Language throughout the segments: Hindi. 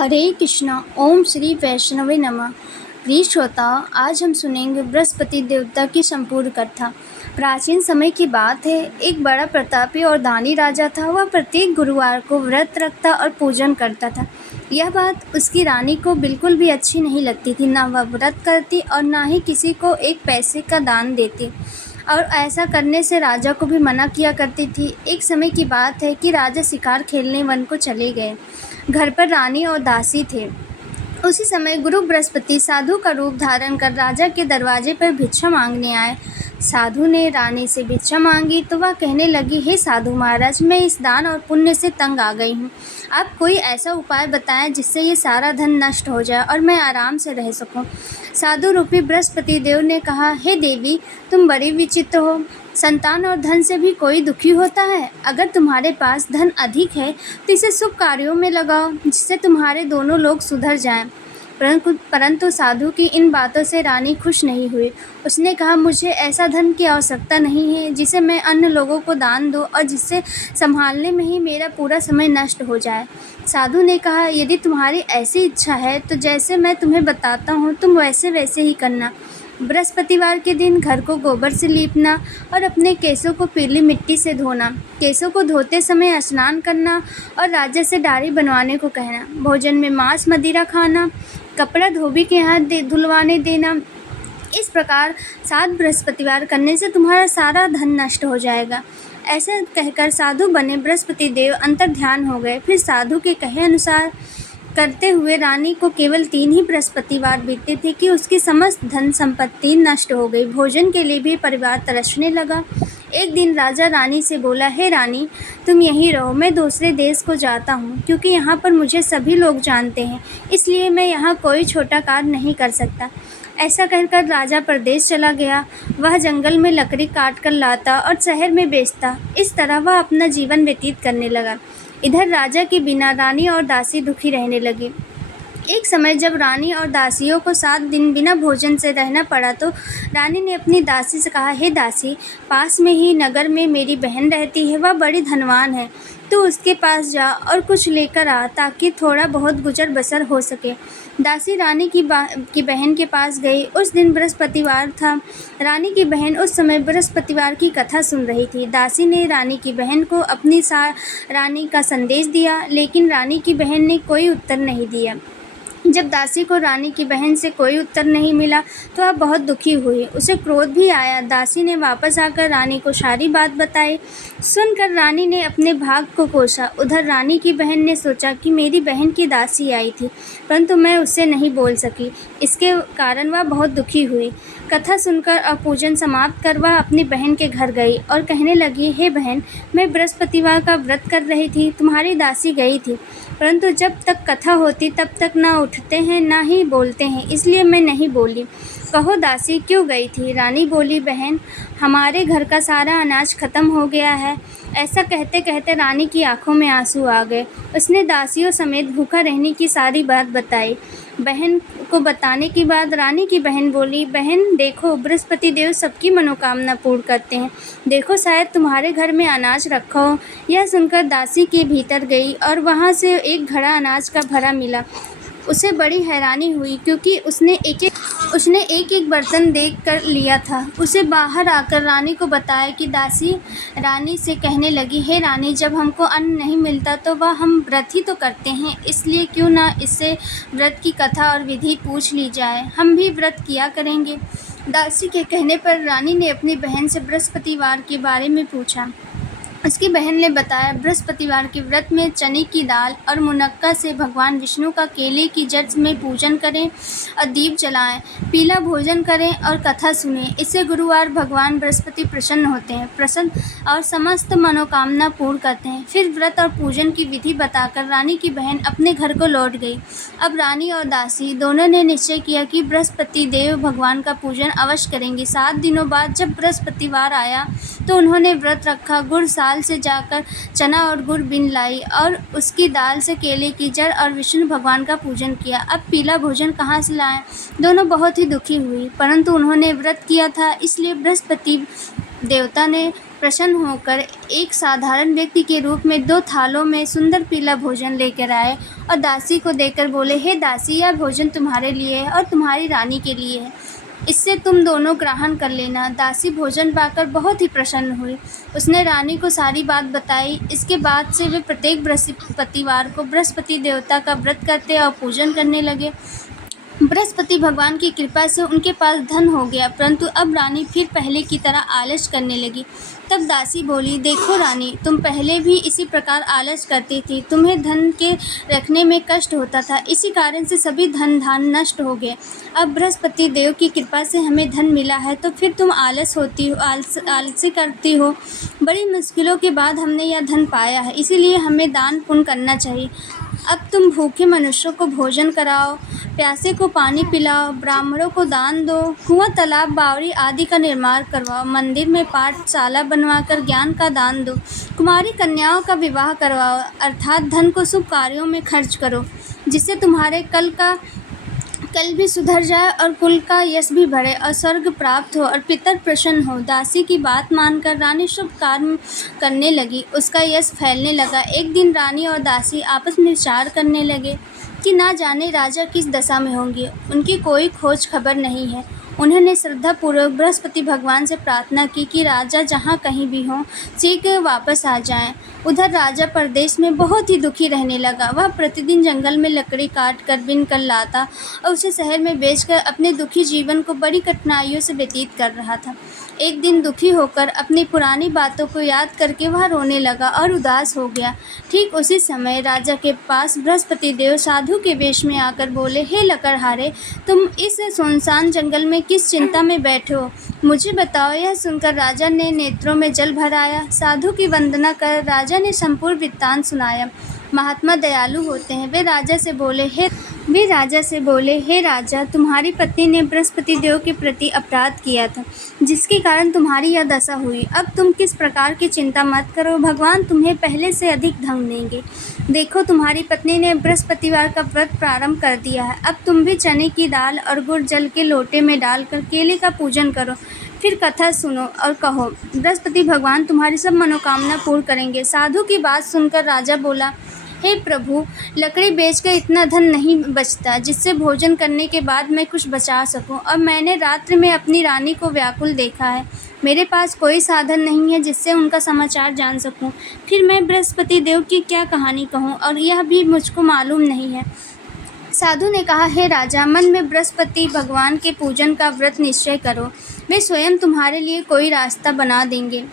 हरे कृष्णा। ओम श्री वैष्णवे नमः। प्रिय श्रोताओं, आज हम सुनेंगे बृहस्पति देवता की संपूर्ण कथा। प्राचीन समय की बात है। एक बड़ा प्रतापी और दानी राजा था। वह प्रत्येक गुरुवार को व्रत रखता और पूजन करता था। यह बात उसकी रानी को बिल्कुल भी अच्छी नहीं लगती थी। न वह व्रत करती और न ही किसी को एक पैसे का दान देती, और ऐसा करने से राजा को भी मना किया करती थी। एक समय की बात है कि राजा शिकार खेलने वन को चले गए। घर पर रानी और दासी थे। उसी समय गुरु बृहस्पति साधु का रूप धारण कर राजा के दरवाजे पर भिक्षा मांगने आए। साधु ने रानी से भिक्षा मांगी तो वह कहने लगी, हे साधु महाराज, मैं इस दान और पुण्य से तंग आ गई हूँ। आप कोई ऐसा उपाय बताएं जिससे ये सारा धन नष्ट हो जाए और मैं आराम से रह सकूं। साधु रूपी बृहस्पति देव ने कहा, हे देवी, तुम बड़ी विचित्र हो। संतान और धन से भी कोई दुखी होता है। अगर तुम्हारे पास धन अधिक है तो इसे शुभ कार्यों में लगाओ, जिससे तुम्हारे दोनों लोग सुधर जाएं। परंतु साधु की इन बातों से रानी खुश नहीं हुई। उसने कहा, मुझे ऐसा धन की आवश्यकता नहीं है जिसे मैं अन्य लोगों को दान दूं और जिससे संभालने में ही मेरा पूरा समय नष्ट हो जाए। साधु ने कहा, यदि तुम्हारी ऐसी इच्छा है तो जैसे मैं तुम्हें बताता हूँ तुम वैसे वैसे ही करना। बृहस्पतिवार के दिन घर को गोबर से लीपना और अपने केसों को पीली मिट्टी से धोना। केसों को धोते समय स्नान करना और राजा से दाढ़ी बनवाने को कहना। भोजन में मांस मदिरा खाना। कपड़ा धोबी के हाथ धुलवाने देना। इस प्रकार 7 बृहस्पतिवार करने से तुम्हारा सारा धन नष्ट हो जाएगा। ऐसा कहकर साधु बने बृहस्पति देव अंतर ध्यान हो गए। फिर साधु के कहे अनुसार करते हुए रानी को केवल 3 ही बृहस्पतिवार बीते थे कि उसकी समस्त धन संपत्ति नष्ट हो गई। भोजन के लिए भी परिवार तरसने लगा। एक दिन राजा रानी से बोला, हे रानी, तुम यहीं रहो, मैं दूसरे देश को जाता हूँ, क्योंकि यहाँ पर मुझे सभी लोग जानते हैं, इसलिए मैं यहाँ कोई छोटा कार्य नहीं कर सकता। ऐसा कहकर राजा परदेश चला गया। वह जंगल में लकड़ी काट कर लाता और शहर में बेचता। इस तरह वह अपना जीवन व्यतीत करने लगा। इधर राजा के बिना रानी और दासी दुखी रहने लगी। एक समय जब रानी और दासियों को 7 दिन बिना भोजन से रहना पड़ा तो रानी ने अपनी दासी से कहा, हे दासी, पास में ही नगर में मेरी बहन रहती है, वह बड़ी धनवान है। तू उसके पास जा और कुछ लेकर आ ताकि थोड़ा बहुत गुजर बसर हो सके। दासी रानी की बहन के पास गई। उस दिन बृहस्पतिवार था। रानी की बहन उस समय बृहस्पतिवार की कथा सुन रही थी। दासी ने रानी की बहन को अपनी रानी का संदेश दिया, लेकिन रानी की बहन ने कोई उत्तर नहीं दिया। जब दासी को रानी की बहन से कोई उत्तर नहीं मिला तो वह बहुत दुखी हुई। उसे क्रोध भी आया। दासी ने वापस आकर रानी को सारी बात बताई। सुनकर रानी ने अपने भाग को कोसा। उधर रानी की बहन ने सोचा कि मेरी बहन की दासी आई थी, परंतु मैं उससे नहीं बोल सकी। इसके कारण वह बहुत दुखी हुई। कथा सुनकर और पूजन समाप्त कर वह अपनी बहन के घर गई और कहने लगी, हे बहन, मैं बृहस्पतिवार का व्रत कर रही थी, तुम्हारी दासी गई थी, परंतु जब तक कथा होती तब तक ना उठते हैं ना ही बोलते हैं, इसलिए मैं नहीं बोली। कहो दासी, क्यों गई थी? रानी बोली, बहन, हमारे घर का सारा अनाज खत्म हो गया है। ऐसा कहते कहते रानी की आंखों में आंसू आ गए। उसने दासियों समेत भूखा रहने की सारी बात बताई। बहन को बताने के बाद रानी की बहन बोली, बहन देखो, बृहस्पति देव सबकी मनोकामना पूर्ण करते हैं। देखो, शायद तुम्हारे घर में अनाज रखा हो। यह सुनकर दासी के भीतर गई और वहाँ से एक घड़ा अनाज का भरा मिला। उसे बड़ी हैरानी हुई, क्योंकि उसने एक एक बर्तन देख कर लिया था। उसे बाहर आकर रानी को बताया कि दासी रानी से कहने लगी, हे रानी, जब हमको अन्न नहीं मिलता तो वह हम व्रत ही तो करते हैं, इसलिए क्यों ना इससे व्रत की कथा और विधि पूछ ली जाए, हम भी व्रत किया करेंगे। दासी के कहने पर रानी ने अपनी बहन से बृहस्पतिवार के बारे में पूछा। उसकी बहन ने बताया, बृहस्पतिवार के व्रत में चने की दाल और मुनक्का से भगवान विष्णु का केले की जड़ में पूजन करें और दीप जलाएं, पीला भोजन करें और कथा सुनें। इससे गुरुवार भगवान बृहस्पति प्रसन्न होते हैं और समस्त मनोकामना पूर्ण करते हैं। फिर व्रत और पूजन की विधि बताकर रानी की बहन अपने घर को लौट गई। अब रानी और दासी दोनों ने निश्चय किया कि बृहस्पति देव भगवान का पूजन अवश्य करेंगे। 7 दिनों बाद जब बृहस्पतिवार आया तो उन्होंने व्रत रखा। गुड़ से जाकर चना और गुड़ बीन लाई और उसकी दाल से केले की जड़ और विष्णु भगवान का पूजन किया। अब पीला भोजन कहाँ से लाएं? दोनों बहुत ही दुखी हुई, परंतु उन्होंने व्रत किया था, इसलिए बृहस्पति देवता ने प्रसन्न होकर एक साधारण व्यक्ति के रूप में 2 थालों में सुंदर पीला भोजन लेकर आए और दासी को देकर बोले, हे दासी, यह भोजन तुम्हारे लिए है और तुम्हारी रानी के लिए है। इससे तुम दोनों ग्रहण कर लेना। दासी भोजन पाकर बहुत ही प्रसन्न हुई। उसने रानी को सारी बात बताई। इसके बाद से वे प्रत्येक बृहस्पतिवार को बृहस्पति देवता का व्रत करते और पूजन करने लगे। बृहस्पति भगवान की कृपा से उनके पास धन हो गया, परंतु अब रानी फिर पहले की तरह आलस करने लगी। तब दासी बोली, देखो रानी, तुम पहले भी इसी प्रकार आलस करती थी। तुम्हें धन के रखने में कष्ट होता था, इसी कारण से सभी धन धान नष्ट हो गए। अब बृहस्पति देव की कृपा से हमें धन मिला है, तो फिर तुम आलसी करती हो। बड़ी मुश्किलों के बाद हमने यह धन पाया है, इसीलिए हमें दान पुण्य करना चाहिए। अब तुम भूखे मनुष्यों को भोजन कराओ, प्यासे को पानी पिलाओ, ब्राह्मणों को दान दो, कुआं, तालाब, बावड़ी आदि का निर्माण करवाओ, मंदिर में पाठशाला बनवाकर ज्ञान का दान दो, कुमारी कन्याओं का विवाह करवाओ, अर्थात धन को शुभ कार्यों में खर्च करो, जिससे तुम्हारे कल भी सुधर जाए और कुल का यश भी बढ़े और स्वर्ग प्राप्त हो और पितर प्रसन्न हो। दासी की बात मानकर रानी शुभ कार्य करने लगी। उसका यश फैलने लगा। एक दिन रानी और दासी आपस में विचार करने लगे कि ना जाने राजा किस दशा में होंगे। उनकी कोई खोज खबर नहीं है। उन्होंने श्रद्धापूर्वक बृहस्पति भगवान से प्रार्थना की कि राजा जहाँ कहीं भी हों, शीघ्र वापस आ जाएं। उधर राजा परदेश में बहुत ही दुखी रहने लगा। वह प्रतिदिन जंगल में लकड़ी काट कर बिन कर लाता और उसे शहर में बेचकर अपने दुखी जीवन को बड़ी कठिनाइयों से व्यतीत कर रहा था। एक दिन दुखी होकर अपनी पुरानी बातों को याद करके वह रोने लगा और उदास हो गया। ठीक उसी समय राजा के पास बृहस्पति देव साधु के वेश में आकर बोले, हे लकड़हारे, तुम इस सुनसान जंगल में किस चिंता में बैठे हो? मुझे बताओ। यह सुनकर राजा ने नेत्रों में जल भर आया। साधु की वंदना कर राजा ने संपूर्ण वृत्तांत सुनाया। महात्मा दयालु होते हैं। वे राजा से बोले, हे राजा, तुम्हारी पत्नी ने बृहस्पति देव के प्रति अपराध किया था, जिसके कारण तुम्हारी यह दशा हुई। अब तुम किस प्रकार की चिंता मत करो, भगवान तुम्हें पहले से अधिक धन देंगे। देखो, तुम्हारी पत्नी ने बृहस्पतिवार का व्रत प्रारंभ कर दिया है। अब तुम भी चने की दाल और गुड़ जल के लोटे में डालकर केले का पूजन करो, फिर कथा सुनो और कहो, बृहस्पति भगवान तुम्हारी सब मनोकामना पूर्ण करेंगे। साधु की बात सुनकर राजा बोला, हे प्रभु, लकड़ी बेचकर इतना धन नहीं बचता जिससे भोजन करने के बाद मैं कुछ बचा सकूं, और मैंने रात्रि में अपनी रानी को व्याकुल देखा है। मेरे पास कोई साधन नहीं है जिससे उनका समाचार जान सकूं। फिर मैं बृहस्पति देव की क्या कहानी कहूं, और यह भी मुझको मालूम नहीं है। साधु ने कहा, हे राजा, मन में बृहस्पति भगवान के पूजन का व्रत निश्चय करो। वे स्वयं तुम्हारे लिए कोई रास्ता बना देंगे।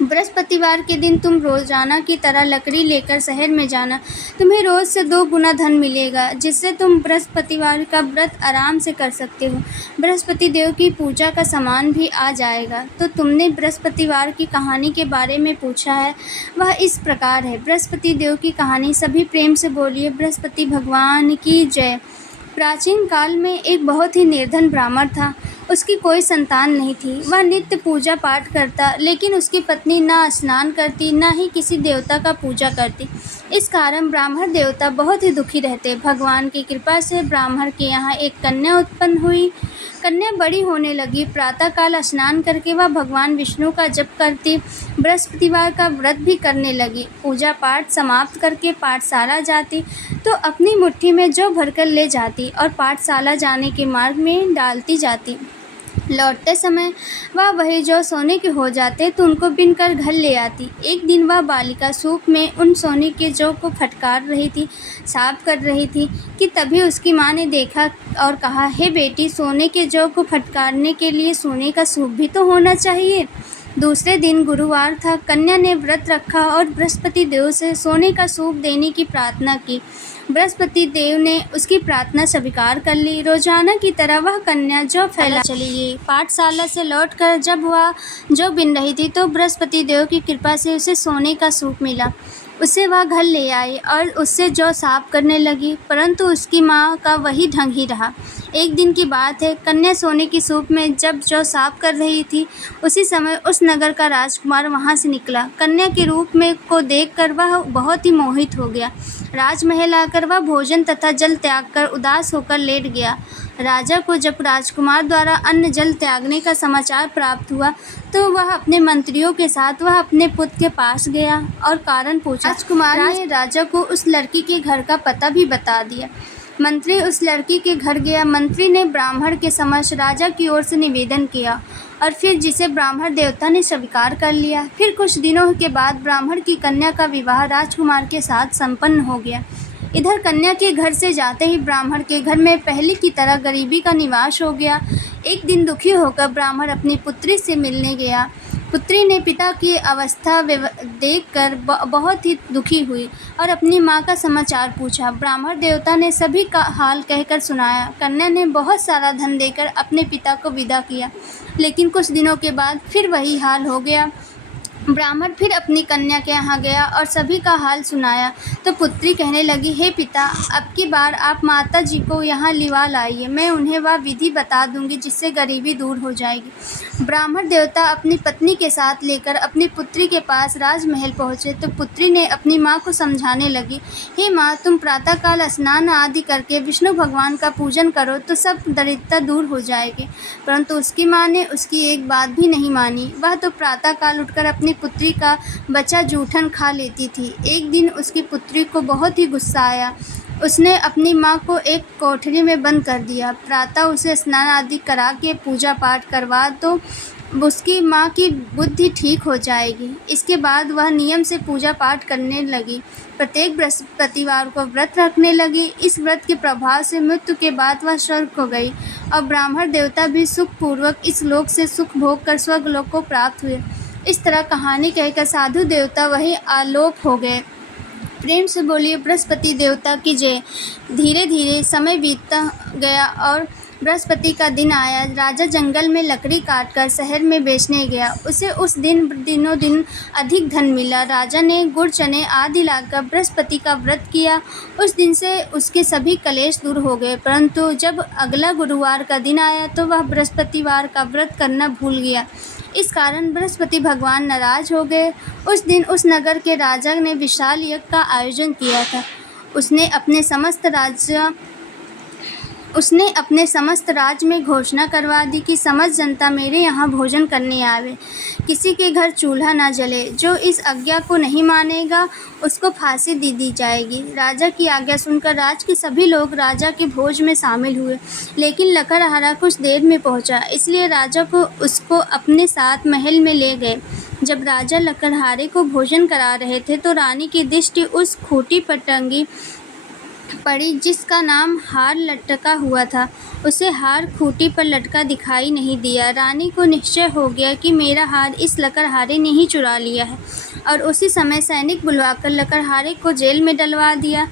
बृहस्पतिवार के दिन तुम रोजाना की तरह लकड़ी लेकर शहर में जाना। तुम्हें रोज से 2 गुना धन मिलेगा, जिससे तुम बृहस्पतिवार का व्रत आराम से कर सकते हो। बृहस्पति देव की पूजा का सामान भी आ जाएगा। तो तुमने बृहस्पतिवार की कहानी के बारे में पूछा है, वह इस प्रकार है। बृहस्पति देव की कहानी। सभी प्रेम से बोलिए, बृहस्पति भगवान की जय। प्राचीन काल में एक बहुत ही निर्धन ब्राह्मण था। उसकी कोई संतान नहीं थी। वह नित्य पूजा पाठ करता, लेकिन उसकी पत्नी ना स्नान करती, ना ही किसी देवता का पूजा करती। इस कारण ब्राह्मण देवता बहुत ही दुखी रहते। भगवान की कृपा से ब्राह्मण के यहाँ एक कन्या उत्पन्न हुई। कन्या बड़ी होने लगी। प्रातःकाल स्नान करके वह भगवान विष्णु का जप करती, बृहस्पतिवार का व्रत भी करने लगी। पूजा पाठ समाप्त करके पाठशाला जाती तो अपनी मुट्ठी में जौ भरकर ले जाती और पाठशाला जाने के मार्ग में डालती जाती। लौटते समय वह वही जौ सोने के हो जाते तो उनको बीनकर घर ले आती। एक दिन वह बालिका सूप में उन सोने के जौ को फटकार रही थी, साफ कर रही थी कि तभी उसकी माँ ने देखा और कहा, हे बेटी, सोने के जौ को फटकारने के लिए सोने का सूप भी तो होना चाहिए। दूसरे दिन गुरुवार था। कन्या ने व्रत रखा और बृहस्पति देव से सोने का सूप देने की प्रार्थना की। बृहस्पति देव ने उसकी प्रार्थना स्वीकार कर ली। रोजाना की तरह वह कन्या जौ फैला चली गई। पाठशाला से लौटकर जब वह जौ बिन रही थी तो बृहस्पति देव की कृपा से उसे सोने का सूप मिला। उसे वह घर ले आई और उससे जौ साफ करने लगी, परंतु उसकी माँ का वही ढंग ही रहा। एक दिन की बात है, कन्या सोने की सूप में जब जौ साफ कर रही थी, उसी समय उस नगर का राजकुमार वहाँ से निकला। कन्या के रूप में को देखकर वह बहुत ही मोहित हो गया। राजमहल आकर वह भोजन तथा जल त्याग कर उदास होकर लेट गया। राजा को जब राजकुमार द्वारा अन्न जल त्यागने का समाचार प्राप्त हुआ तो वह अपने मंत्रियों के साथ वह अपने पुत्र के पास गया और कारण पूछा। राजकुमार ने राजा को उस लड़की के घर का पता भी बता दिया। मंत्री उस लड़की के घर गया। मंत्री ने ब्राह्मण के समक्ष राजा की ओर से निवेदन किया और फिर जिसे ब्राह्मण देवता ने स्वीकार कर लिया। फिर कुछ दिनों के बाद ब्राह्मण की कन्या का विवाह राजकुमार के साथ संपन्न हो गया। इधर कन्या के घर से जाते ही ब्राह्मण के घर में पहले की तरह गरीबी का निवास हो गया। एक दिन दुखी होकर ब्राह्मण अपनी पुत्री से मिलने गया। पुत्री ने पिता की अवस्था देखकर बहुत ही दुखी हुई और अपनी माँ का समाचार पूछा। ब्राह्मण देवता ने सभी का हाल कहकर सुनाया। कन्या ने बहुत सारा धन देकर अपने पिता को विदा किया, लेकिन कुछ दिनों के बाद फिर वही हाल हो गया। ब्राह्मण फिर अपनी कन्या के यहाँ गया और सभी का हाल सुनाया तो पुत्री कहने लगी, हे पिता, अब की बार आप माता जी को यहाँ लिवा लाइए, मैं उन्हें वह विधि बता दूंगी जिससे गरीबी दूर हो जाएगी। ब्राह्मण देवता अपनी पत्नी के साथ लेकर अपनी पुत्री के पास राजमहल पहुँचे तो पुत्री ने अपनी माँ को समझाने लगी, हे माँ, तुम प्रातःकाल स्नान आदि करके विष्णु भगवान का पूजन करो तो सब दरिद्रता दूर हो जाएगी। परंतु उसकी माँ ने उसकी एक बात भी नहीं मानी। वह तो प्रातःकाल उठकर अपनी पुत्री का बचा जूठन खा लेती थी। एक दिन उसकी पुत्री को बहुत ही गुस्सा आया। उसने अपनी माँ को एक कोठरी में बंद कर दिया। प्रातः उसे स्नान आदि करा के पूजा पाठ करवा तो उसकी माँ की बुद्धि ठीक हो जाएगी। इसके बाद वह नियम से पूजा पाठ करने लगी। प्रत्येक बृहस्पतिवार को व्रत रखने लगी। इस व्रत के प्रभाव से मृत्यु के बाद वह स्वर्ग को गई और ब्राह्मण देवता भी सुखपूर्वक इस लोक से सुख भोग कर स्वर्ग लोक को प्राप्त हुए। इस तरह कहानी कहकर साधु देवता वही आलोक हो गए। प्रेम से बोलिए बृहस्पति देवता की जय। धीरे धीरे समय बीतता गया और बृहस्पति का दिन आया। राजा जंगल में लकड़ी काटकर शहर में बेचने गया। उसे उस दिनों दिन अधिक धन मिला। राजा ने गुड़ चने आदि लाकर बृहस्पति का व्रत किया। उस दिन से उसके सभी कलेश दूर हो गए। परंतु जब अगला गुरुवार का दिन आया तो वह बृहस्पतिवार का व्रत करना भूल गया। इस कारण बृहस्पति भगवान नाराज हो गए। उस दिन उस नगर के राजा ने विशाल यज्ञ का आयोजन किया था। उसने अपने समस्त राज्य में घोषणा करवा दी कि समस्त जनता मेरे यहाँ भोजन करने आवे। किसी के घर चूल्हा न जले। जो इस आज्ञा को नहीं मानेगा उसको फांसी दे दी जाएगी। राजा की आज्ञा सुनकर राज्य के सभी लोग राजा के भोज में शामिल हुए, लेकिन लकड़हारा कुछ देर में पहुँचा, इसलिए राजा को उसको अपने साथ महल में ले गए। जब राजा लकड़हारे को भोजन करा रहे थे तो रानी की दृष्टि उस खूंटी पर टंगी पड़ी जिसका नाम हार लटका हुआ था। उसे हार खूंटी पर लटका दिखाई नहीं दिया। रानी को निश्चय हो गया कि मेरा हार इस लकड़हारे ने ही चुरा लिया है और उसी समय सैनिक बुलवाकर लकड़हारे को जेल में डलवा दिया।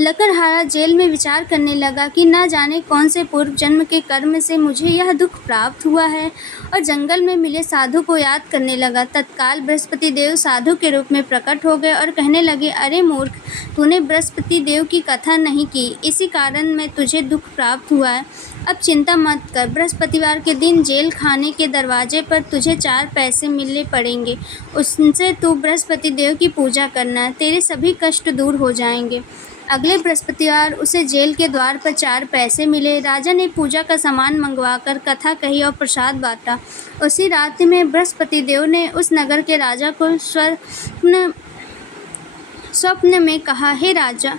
लकड़हारा जेल में विचार करने लगा कि न जाने कौन से पूर्व जन्म के कर्म से मुझे यह दुख प्राप्त हुआ है और जंगल में मिले साधु को याद करने लगा। तत्काल बृहस्पति देव साधु के रूप में प्रकट हो गए और कहने लगे, अरे मूर्ख, तूने बृहस्पति देव की कथा नहीं की, इसी कारण में तुझे दुख प्राप्त हुआ है। अब चिंता मत कर। बृहस्पतिवार के दिन जेल खाने के दरवाजे पर तुझे 4 पैसे मिलने पड़ेंगे। उससे तू बृहस्पति देव की पूजा करना, तेरे सभी कष्ट दूर हो जाएंगे। अगले बृहस्पतिवार उसे जेल के द्वार पर 4 पैसे मिले। राजा ने पूजा का सामान मंगवाकर कथा कही और प्रसाद बांटा। उसी रात में बृहस्पति देव ने उस नगर के राजा को स्वप्न में कहा, हे राजा।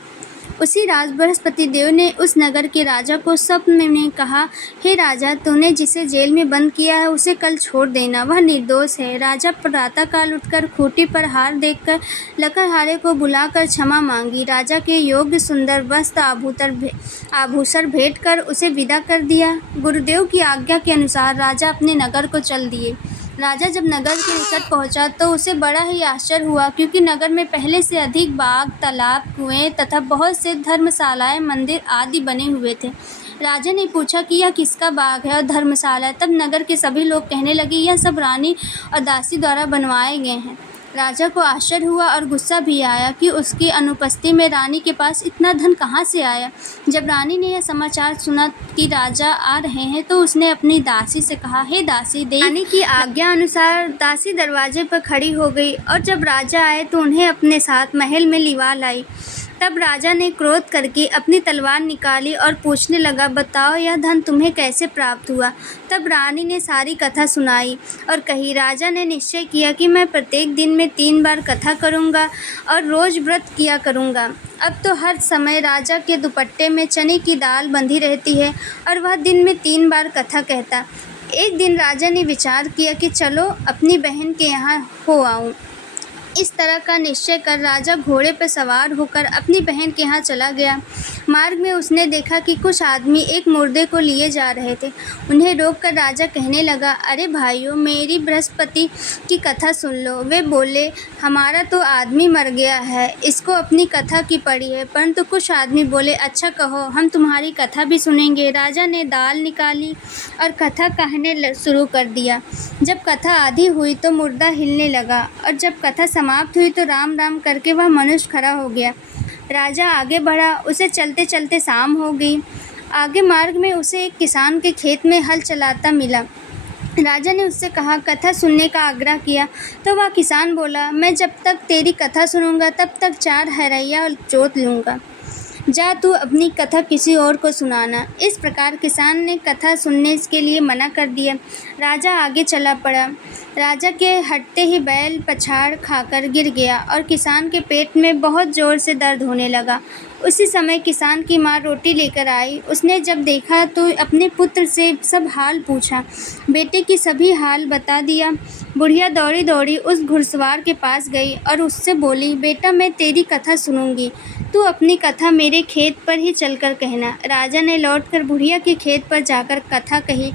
उसी रात बृहस्पति देव ने उस नगर के राजा को स्वप्न में कहा, हे राजा, तूने जिसे जेल में बंद किया है उसे कल छोड़ देना, वह निर्दोष है। राजा प्रातःकाल उठकर खूंटी पर हार देखकर लकड़हारे को बुलाकर क्षमा मांगी। राजा के योग्य सुंदर वस्त्र आभूषण भेंट कर उसे विदा कर दिया। गुरुदेव की आज्ञा के अनुसार राजा अपने नगर को चल दिए। राजा जब नगर के निकट पहुंचा तो उसे बड़ा ही आश्चर्य हुआ, क्योंकि नगर में पहले से अधिक बाग, तालाब, कुएं तथा बहुत से धर्मशालाएं, मंदिर आदि बने हुए थे। राजा ने पूछा कि यह किसका बाग है और धर्मशाला। तब नगर के सभी लोग कहने लगे, यह सब रानी और दासी द्वारा बनवाए गए हैं। राजा को आश्चर्य हुआ और गुस्सा भी आया कि उसकी अनुपस्थिति में रानी के पास इतना धन कहाँ से आया। जब रानी ने यह समाचार सुना कि राजा आ रहे हैं तो उसने अपनी दासी से कहा, हे दासी, देख। रानी की आज्ञा अनुसार दासी दरवाजे पर खड़ी हो गई और जब राजा आए तो उन्हें अपने साथ महल में लिवा लाई। तब राजा ने क्रोध करके अपनी तलवार निकाली और पूछने लगा, बताओ यह धन तुम्हें कैसे प्राप्त हुआ। तब रानी ने सारी कथा सुनाई और कही, राजा ने निश्चय किया कि मैं प्रत्येक दिन में 3 बार कथा करूँगा और रोज़ व्रत किया करूँगा। अब तो हर समय राजा के दुपट्टे में चने की दाल बंधी रहती है और वह दिन में 3 बार कथा कहता। एक दिन राजा ने विचार किया कि चलो अपनी बहन के यहाँ हो आऊँ। इस तरह का निश्चय कर राजा घोड़े पर सवार होकर अपनी बहन के यहाँ चला गया। मार्ग में उसने देखा कि कुछ आदमी एक मुर्दे को लिए जा रहे थे। उन्हें रोककर राजा कहने लगा, अरे भाइयों, मेरी बृहस्पति की कथा सुन लो। वे बोले, हमारा तो आदमी मर गया है, इसको अपनी कथा की पड़ी है। परंतु कुछ आदमी बोले, अच्छा कहो, हम तुम्हारी कथा भी सुनेंगे। राजा ने दाल निकाली और कथा कहने शुरू कर दिया। जब कथा आधी हुई तो मुर्दा हिलने लगा और जब कथा समाप्त हुई तो राम राम करके वह मनुष्य खड़ा हो गया। राजा आगे बढ़ा, उसे चलते चलते शाम हो गई। आगे मार्ग में उसे एक किसान के खेत में हल चलाता मिला। राजा ने उससे कहा, कथा सुनने का आग्रह किया तो वह किसान बोला, मैं जब तक तेरी कथा सुनूंगा तब तक 4 हरैया जोत लूँगा। जा तू अपनी कथा किसी और को सुनाना। इस प्रकार किसान ने कथा सुनने के लिए मना कर दिया। राजा आगे चला पड़ा। राजा के हटते ही बैल पछाड़ खाकर गिर गया और किसान के पेट में बहुत ज़ोर से दर्द होने लगा। उसी समय किसान की माँ रोटी लेकर आई। उसने जब देखा तो अपने पुत्र से सब हाल पूछा। बेटे की सभी हाल बता दिया। बुढ़िया दौड़ी दौड़ी उस घुड़सवार के पास गई और उससे बोली, बेटा, मैं तेरी कथा सुनूंगी, तू अपनी कथा मेरे खेत पर ही चलकर कहना। राजा ने लौटकर बुढ़िया के खेत पर जाकर कथा कही,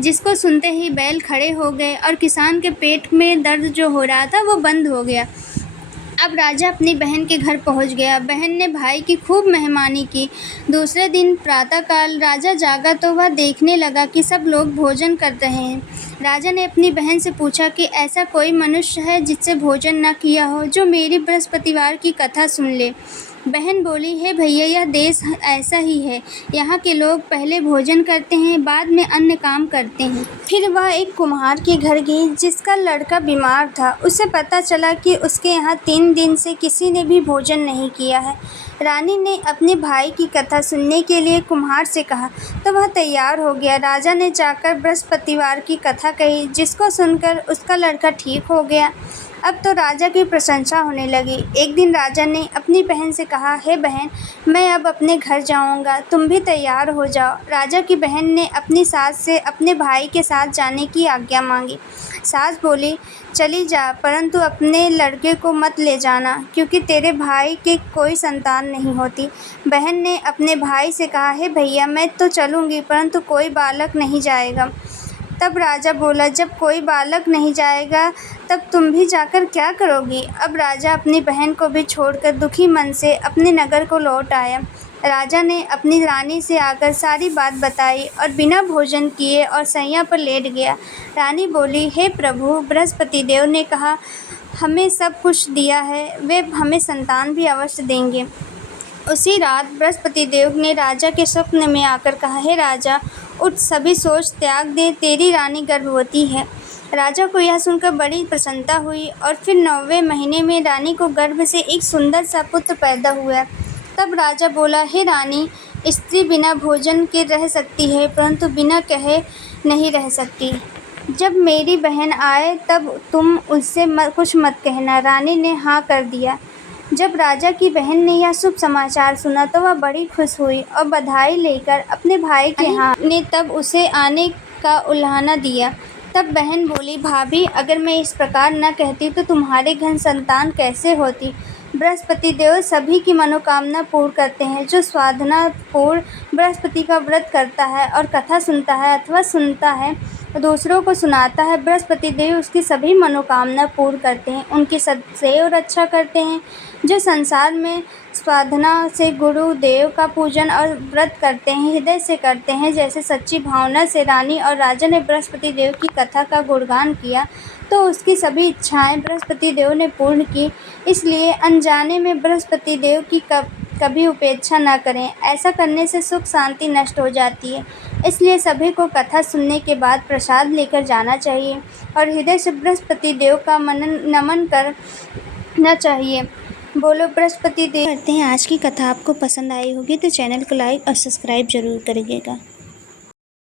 जिसको सुनते ही बैल खड़े हो गए और किसान के पेट में दर्द जो हो रहा था वो बंद हो गया। अब राजा अपनी बहन के घर पहुंच गया। बहन ने भाई की खूब मेहमानी की। दूसरे दिन प्रातःकाल राजा जागा तो वह देखने लगा कि सब लोग भोजन कर रहे हैं। राजा ने अपनी बहन से पूछा कि ऐसा कोई मनुष्य है जिससे भोजन न किया हो, जो मेरी बृहस्पतिवार की कथा सुन ले। बहन बोली, हे भैया, यह देश ऐसा ही है। यहाँ के लोग पहले भोजन करते हैं, बाद में अन्य काम करते हैं। फिर वह एक कुम्हार के घर गई जिसका लड़का बीमार था। उसे पता चला कि उसके यहाँ 3 दिन से किसी ने भी भोजन नहीं किया है। रानी ने अपने भाई की कथा सुनने के लिए कुम्हार से कहा तो वह तैयार हो गया। राजा ने जाकर बृहस्पतिवार की कथा कही, जिसको सुनकर उसका लड़का ठीक हो गया। अब तो राजा की प्रशंसा होने लगी। एक दिन राजा ने अपनी बहन से कहा, हे बहन, मैं अब अपने घर जाऊंगा, तुम भी तैयार हो जाओ। राजा की बहन ने अपनी सास से अपने भाई के साथ जाने की आज्ञा मांगी। सास बोली, चली जा, परंतु अपने लड़के को मत ले जाना, क्योंकि तेरे भाई के कोई संतान नहीं होती। बहन ने अपने भाई से कहा, हे भैया, मैं तो चलूँगी, परंतु कोई बालक नहीं जाएगा। तब राजा बोला, जब कोई बालक नहीं जाएगा तब तुम भी जाकर क्या करोगी। अब राजा अपनी बहन को भी छोड़कर दुखी मन से अपने नगर को लौट आया। राजा ने अपनी रानी से आकर सारी बात बताई और बिना भोजन किए और सैया पर लेट गया। रानी बोली, हे प्रभु, बृहस्पति देव ने कहा हमें सब कुछ दिया है, वे हमें संतान भी अवश्य देंगे। उसी रात बृहस्पति देव ने राजा के स्वप्न में आकर कहा, हे राजा, उठ, सभी सोच त्याग दे, तेरी रानी गर्भवती है। राजा को यह सुनकर बड़ी प्रसन्नता हुई और फिर 9वें महीने में रानी को गर्भ से एक सुंदर सा पुत्र पैदा हुआ। तब राजा बोला, हे रानी, स्त्री बिना भोजन के रह सकती है, परंतु बिना कहे नहीं रह सकती। जब मेरी बहन आए तब तुम उससे कुछ मत कहना। रानी ने हाँ कर दिया। जब राजा की बहन ने यह शुभ समाचार सुना तो वह बड़ी खुश हुई और बधाई लेकर अपने भाई के यहाँ ने तब उसे आने का उल्हाना दिया। तब बहन बोली, भाभी, अगर मैं इस प्रकार न कहती तो तुम्हारे घर संतान कैसे होती। बृहस्पति देव सभी की मनोकामना पूर्ण करते हैं। जो साधना पूर्ण बृहस्पति का व्रत करता है और कथा सुनता है अथवा सुनता है दूसरों को सुनाता है, बृहस्पति देव उसकी सभी मनोकामना पूर्ण करते हैं, उनकी सदैव रक्षा करते हैं। जो संसार में साधना से गुरु देव का पूजन और व्रत करते हैं, हृदय से करते हैं, जैसे सच्ची भावना से रानी और राजा ने बृहस्पति देव की कथा का गुणगान किया तो उसकी सभी इच्छाएं बृहस्पति देव ने पूर्ण की। इसलिए अनजाने में बृहस्पति देव की कभी उपेक्षा न करें। ऐसा करने से सुख शांति नष्ट हो जाती है। इसलिए सभी को कथा सुनने के बाद प्रसाद लेकर जाना चाहिए और हृदय से बृहस्पति देव का नमन करना चाहिए। बोलो बृहस्पति देव। करते हैं आज की कथा आपको पसंद आई होगी तो चैनल को लाइक और सब्सक्राइब जरूर करिएगा।